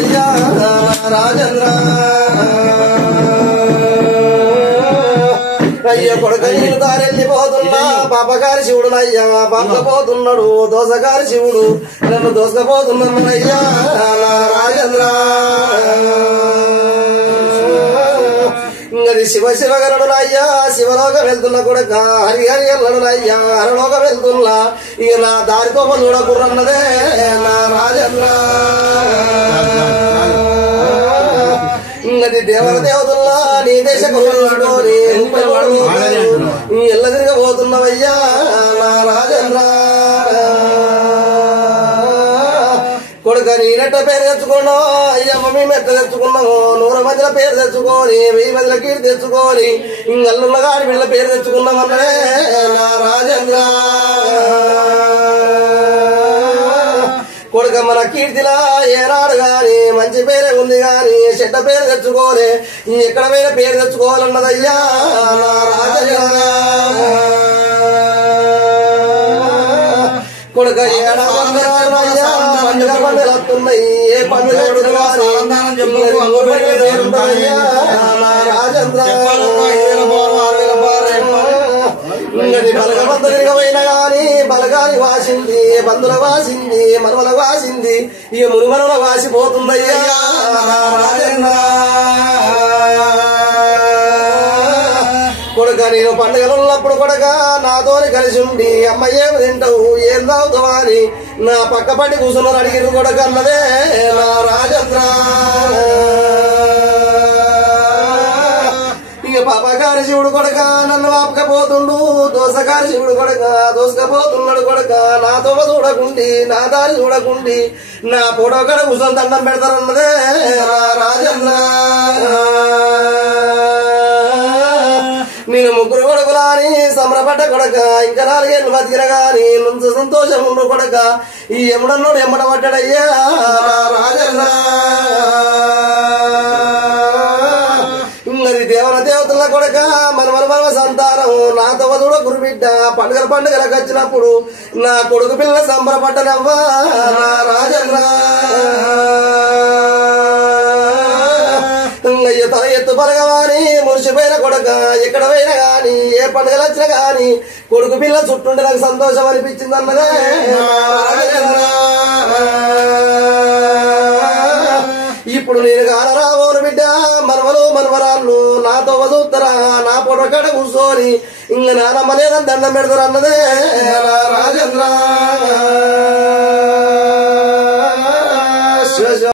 పోతున్నదయ్యా రాజేంద్ర అయ్యో కొడుక నేను దారెళ్ళిపోతున్నా పాపగారి శివుడునయ్యా పంపపోతున్నాడు దోసగారి శివుడు నన్ను దోసకపోతున్నానయ్యా రాజేంద్ర ఇంకది శివ శివగరుడునయ్యా శివలోక వెళ్తున్న కొడుక హరిహరి ఎల్లడునయ్యా హరలోక వెళ్తున్నా ఇక నా దారికోపం చూడకురన్నదే నా రాజేంద్ర ఇంకది దేవర దేవతల్లా నీ దేశ చూసుకొని ఎల్ల తిరగబోతున్నవయ్యా నా రాజేంద్ర కొడుక నేనెట్ట పేరు తెచ్చుకున్నావు అయ్యమ్మ మేము ఎట్ట తెచ్చుకున్నాము 100 మందిల పేరు తెచ్చుకొని 1000 మందిల కీడు తెచ్చుకొని ఇంకల్లున్న గాడి వీళ్ళ పేరు తెచ్చుకున్నామన్నదే నా రాజేంద్ర కొడుక మన కీర్తిలా ఏనాడు గాని మంచి పేరే ఉంది గాని చెడ్డ పేరు తెచ్చుకోలే ఎక్కడ పోయిన పేరు తెచ్చుకోవాలన్నదయ్యా నా రాజేంద్ర కొడుక ఏడాదయ్యా పండుగ పండుగలు వస్తున్నాయి ఏ పండుగ రాజేంద్ర బలగబంద తిరగపోయినా గాని బలగాలి వాసింది బంధుల వాసింది మనవల వాసింది ఇక మునుమనుల వాసిపోతుందయ్యా రాజేంద్ర కొడుక నేను పండుగలు ఉన్నప్పుడు కొడుక నాతోని కలిసి ఉండి అమ్మ ఏమి తింటావు ఏం తాగుతావా అని నా పక్క పట్టి కూర్చున్నారు అడిగిన కొడుక అన్నదే నా రాజేంద్ర ఇక పాపగారి శివుడు కొడుక నన్ను వాపకపోతుండు దోసగారి శివుడు కొడుక దోసకపోతున్నాడు కొడుక నాతో చూడకుండి నా దారి చూడకుండి నా పొడో కడ కూర్చొని దండం పెడతారన్నదే రాజేంద్ర నేను ముగ్గురు కొడుకులా అని సంబరపడ్డ కొడక ఇంకా 4 ఏళ్ళు బతికిన గాని నుంచి సంతోషం ఉండు కొడక ఈ ఎముడన్నోడు ఎమ్మడ పడ్డాడయ్యా రాజేంద్ర ఇంకది దేవర దేవతల కొడక మన సంతానం నాతో చూడ గురుబిడ్డ పండుగలకు వచ్చినప్పుడు నా కొడుకు పిల్లల సంబరపడ్డనవ్వా నా రాజేంద్ర తల ఎత్తు పరగవాని మురిసిపోయిన కొడుక ఎక్కడ పోయినా గాని ఏ పండుగలు వచ్చినా గాని కొడుకు పిల్ల చుట్టుంటే నాకు సంతోషం అనిపించింది అన్నదే ఇప్పుడు నేను కానరాబోను బిడ్డ మనవరాళ్ళు నాతో వదులుతారా నా పొడ కడ కూర్చొని ఇంక నానమ్మ లేదని దండం పెడతారు అన్నదే రాజేంద్ర